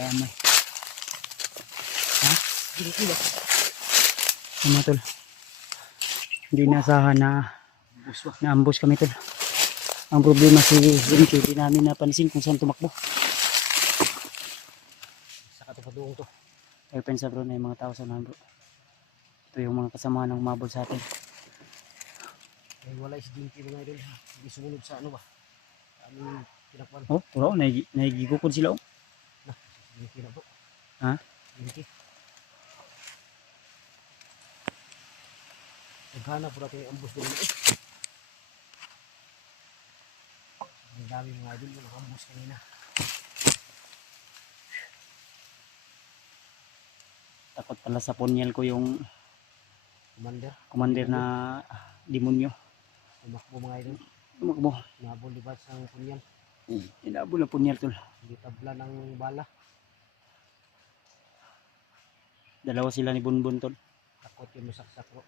damay. Ha? Ano tol? Hindi nasahan na naambos kami tol. Ang problema si Rinky, hindi namin napansin kung saan tumakbo. Saka ito pa doon to. Kaya pensa bro na yung mga tao sa bro. Ito yung mga kasama ng umabol sa atin. Ay wala si Dinky mga idol. Hindi sumunod sa ano ba? Aming pinakpan. Oh, turo, naigigukod sila oh. Nah, si Dinky na po. Ha? Dinky. Naghanap po natin yung ambos doon eh. Ang dami mga idol yung ambos kanina. Takot pala sa punyal ko yung Commander. na demonyo. Tumakbo mga idol. Tumakbo. Nabol di ba sa punyan? Inabol na punyal tol. Hindi tabla ng bala. Dalawa sila ni Bunbun tol. Takot yung masaksak bro.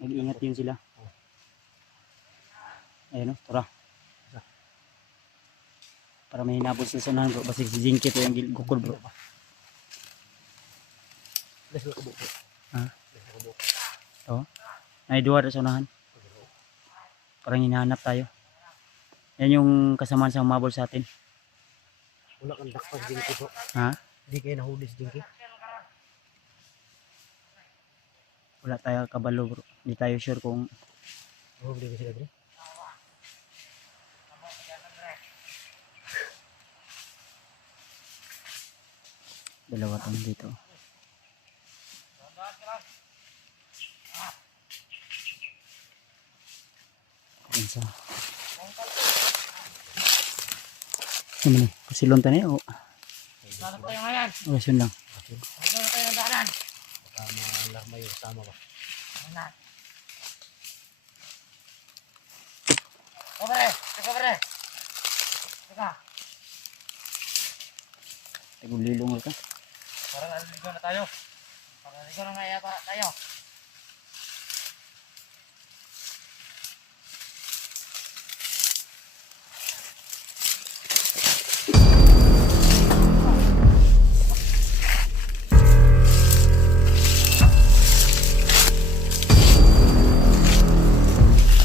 Nag-iingat yun sila. Ayun o, tara. Para may hinabol sila sa unahan bro. Basig si Jinky to yung gukol bro. Let's go bro. Ha? Ito. Ay duwa sa unahan. Parang hinahanap tayo. Yan yung kasamaan sa umabol sa atin. Wala kang dakpan Dinky bro. Ha? Hindi kayo nahuli si Dinky. Wala tayo kabalo bro. Hindi tayo sure kung Nahuli ba sila bro? dalawa tong dito. Isa. Ano ni? Pasilon tayo o? Sana tayo ngayon. O, yun lang. Sana tayo ng daanan. Baka malarma yung kasama ba? Ano? Kabre! Kabre! Teka. Tagulilong ka. Parang naliligo na tayo. Parang naliligo na nga yata tayo.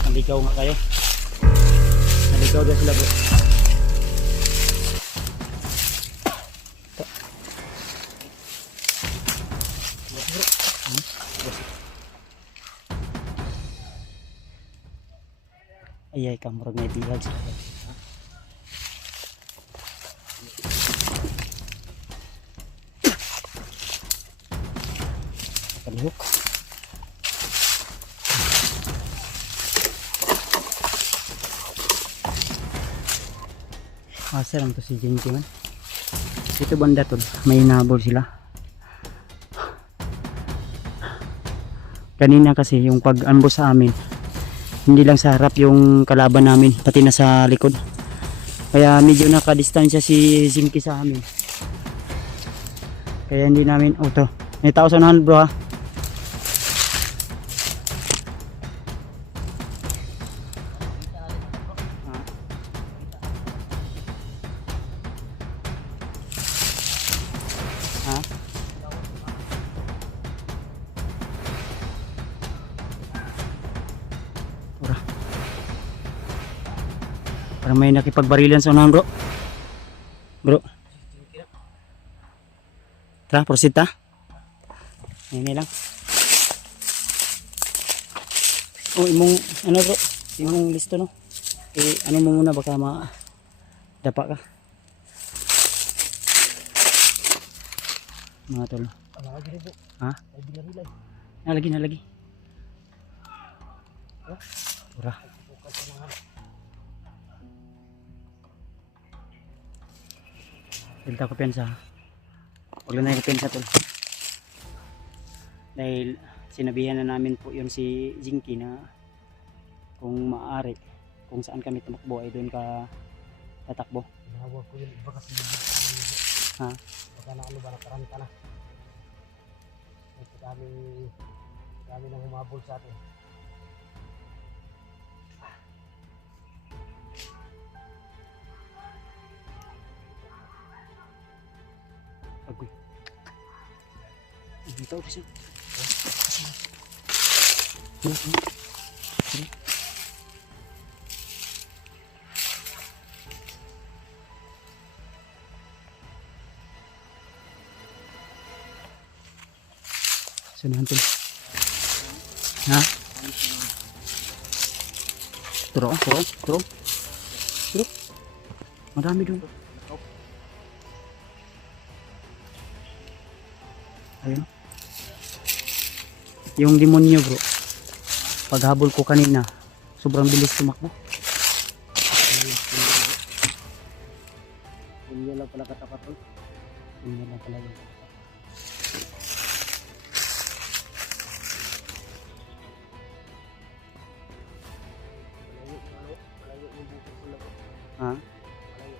Naligaw nga kayo. Naligaw na sila bro. Ayay ka murag may bihag sila. Kalihok. Asa lang to si Jinky man. Dito banda to, may nabol sila. Kanina kasi yung pag-ambos sa amin, hindi lang sa harap yung kalaban namin, pati na sa likod. Kaya medyo nakadistansya si Jinky sa amin. Kaya hindi namin, oh to, may tao sa unahan bro ha. Ha? Ora. Parang may nakipagbarilan sa unahan bro. Bro. Tara, proceed ta. Ngayon lang. Oh, imong ano bro? Imong listo no? Ano mo muna baka dapa ka. Mga tol. Lagi rin po. Ha? Ay binarilan. Nalagi. Ura. Pilta ko pensa. Huwag lang na pensa tol. Dahil sinabihan na namin po yun si Jinky na kung maaari, kung saan kami tumakbo ay doon ka tatakbo. Tinawag ko yun. Iba kasi yung Ha? baka na ano ba nakaranta na. Ito dami nang humabol sa atin. Ito, bisa. Sunahan tol. Ha? Turo. Marami doon. Ayun. Yung demonyo bro. Paghabol ko kanina, sobrang bilis tumakbo. Hindi lang pala katapat tol. Yun lang pala yun. Malayo yung bukod ko lang. Ha? Malayo.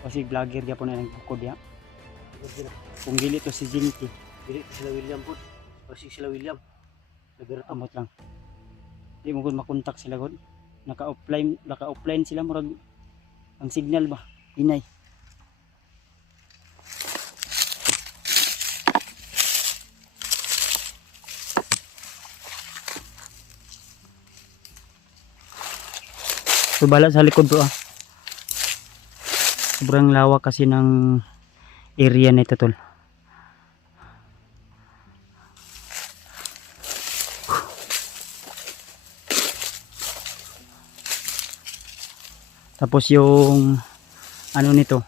Kasi vlogger ya po na nagbukod ya. Virgin. Kung dili to si Jinky, Dili sila William po. Kasi sila William. Nagara amot lang. Di mo gud makontak sila gud. Naka-offline sila murag ang signal ba? Inay. So bala sa likod bro ah. Sobrang lawak kasi ng area na ito tol. Tapos yung ano nito,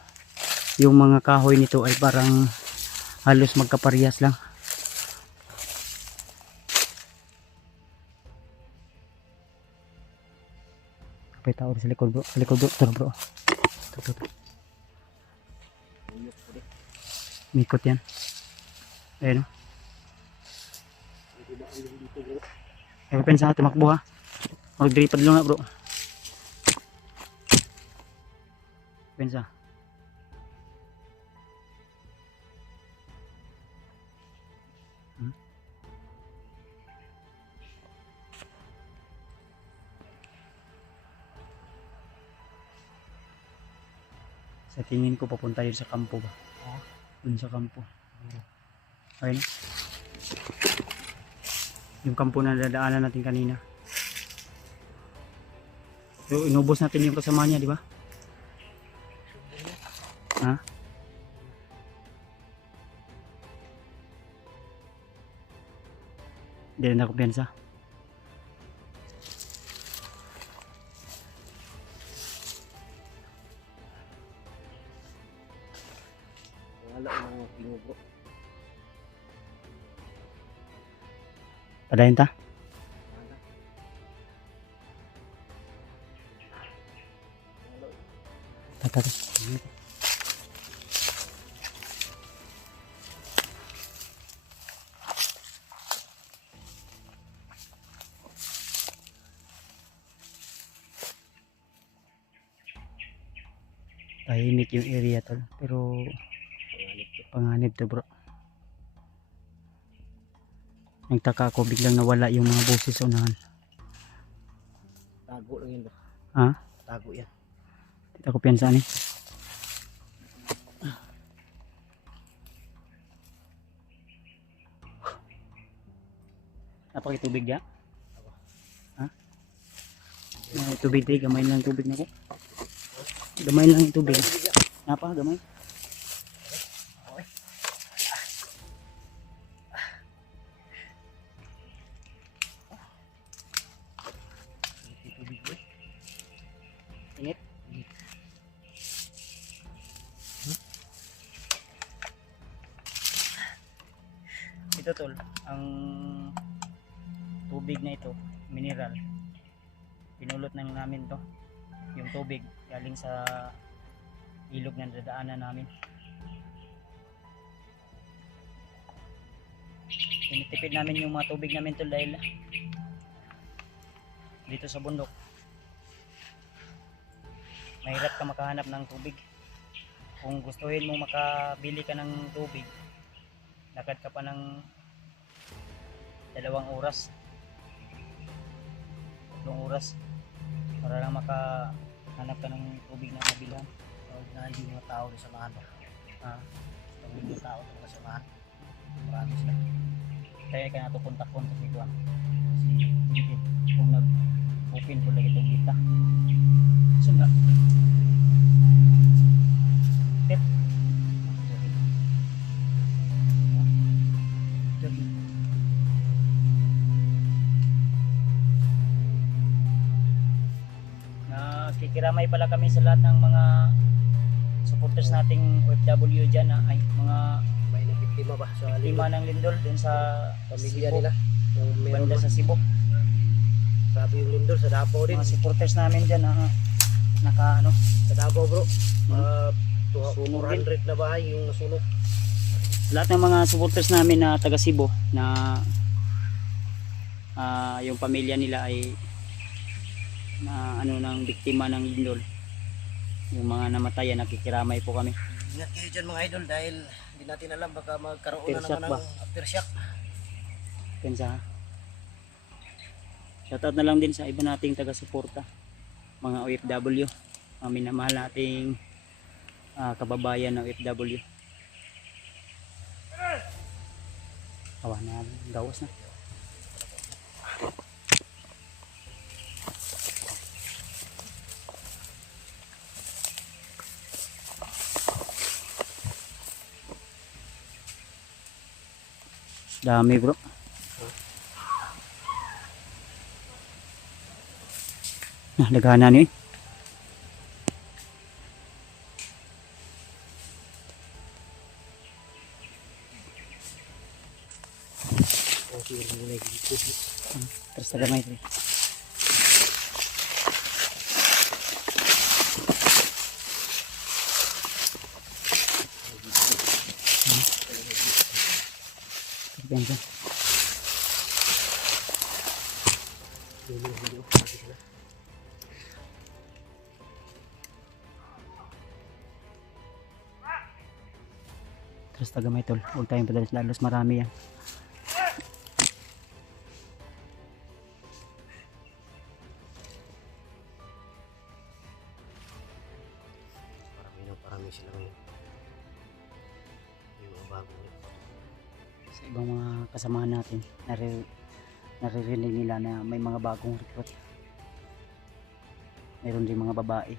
yung mga kahoy nito ay parang halos magkaparehas lang. Kapay tao sa likod bro, ito bro. Ito. Mikot yan. Ayun. Ay pensa tumakbo ha. Mag-dripad lang na bro. Pensa. Sa tingin ko papunta yun sa kampo ba? Dun sa kampo. Ayun. Yung kampo na dadaanan natin kanina. So inubos natin yung kasama niya, di ba? Ha? Hindi na kumpiyansa. Wala ang pingo bro. Padayon ta? Tata. Tahimik yung area tol, pero panganib to bro. Nagtaka ako biglang nawala yung mga boses sa unahan. Tago lang yan bro. Ha? Tago yan. Tita ko piyansa ni. Napakitubig ya? Ha? May tubig tayo, gamay lang tubig na ko. Gamay lang yung tubig. Napa, gamay. Init. Ito tol, ang tubig na ito, mineral. Pinulot na namin to. Yung tubig galing sa ilog na dadaanan namin. Tinitipid namin yung mga tubig namin tol dahil dito sa bundok mahirap ka makahanap ng tubig. Kung gustuhin mo makabili ka ng tubig, lakad ka pa ng 2 oras, 3 oras para lang makahanap ka ng tubig na mabilhan. Na hindi mga tao na samahan bro. Ah, Hindi mga tao na samahan. Marami sila. Kaya ka nato kontak-kontak ni Kuan. Si Bibi. Kung nag-open po lagi itong kita. Sunda. Tip. Nakikiramay pala kami sa lahat ng mga supporters nating OFW dyan ay mga May nabiktima ba sa lima ng lindol dun sa pamilya Cebu, nila? Kung meron banda ba? sa Cebu. Grabe yung lindol sa Davao din. Mga supporters namin dyan naka ano, Sa Davao bro. Sunog din. 400 na bahay yung nasunog. Lahat ng mga supporters namin na taga Cebu na yung pamilya nila ay na ano ng biktima ng lindol, yung mga namatayan, nakikiramay po kami. Ingat kayo dyan mga idol dahil hindi natin alam baka magkaroon na Aftershock naman ba? ng aftershock. Pensa, shoutout na lang din sa iba nating taga-suporta, mga OFW, mga minamahal nating kababayan na OFW. Awa na, gawas na. Dami bro. Nah, lagana ni. Okay, hindi na gigit. Terus tagamay ito. Ganyan. Terus tagamay tol. Huwag tayong padalas lalos, marami yan. Parami sila ngayon. Yung mga bago. Sa ibang mga kasamahan natin, naririnig nila na may mga bagong recruit. Meron din mga babae.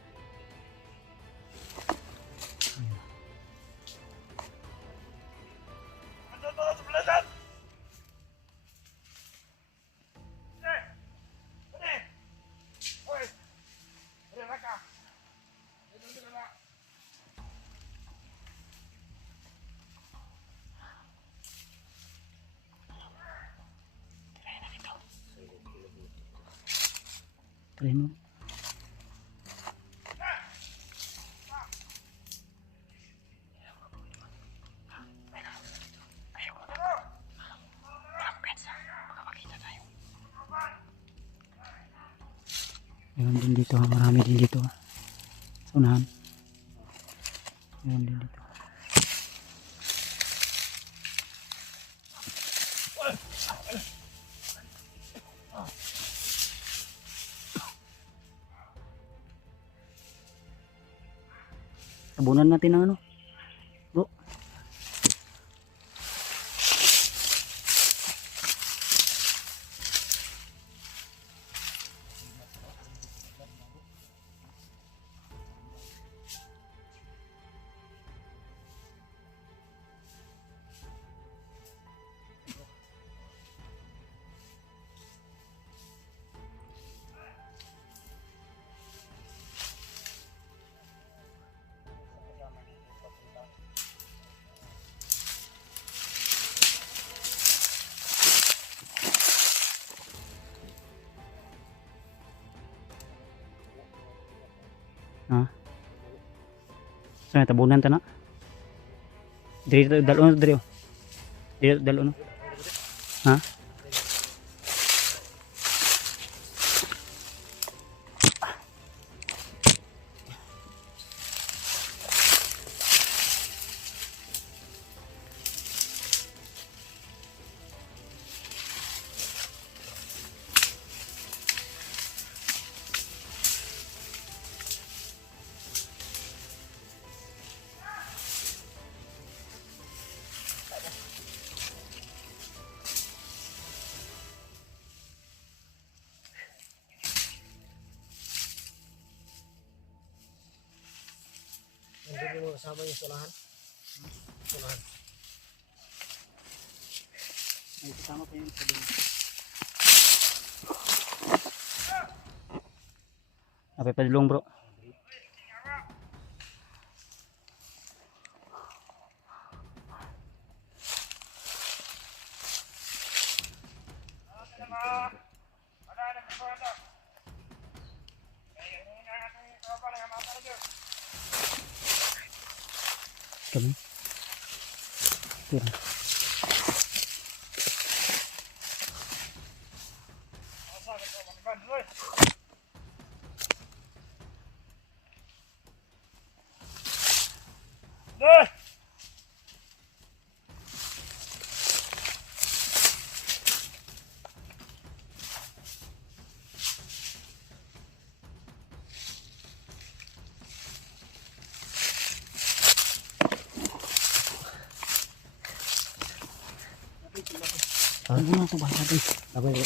Try mo. Meron din dito, marami din dito. Sa unahan. Meron din dito. Tabunan natin ng ano, bro. Ha? Saan tabunan ta na? Dito dalon dito. Dito dalon. Ha? kasama yung sulahan. Sulahan. May kasama pa yung sabi. Apa padulong bro? Kami. Tira. Ano na ito ba natin? Abay.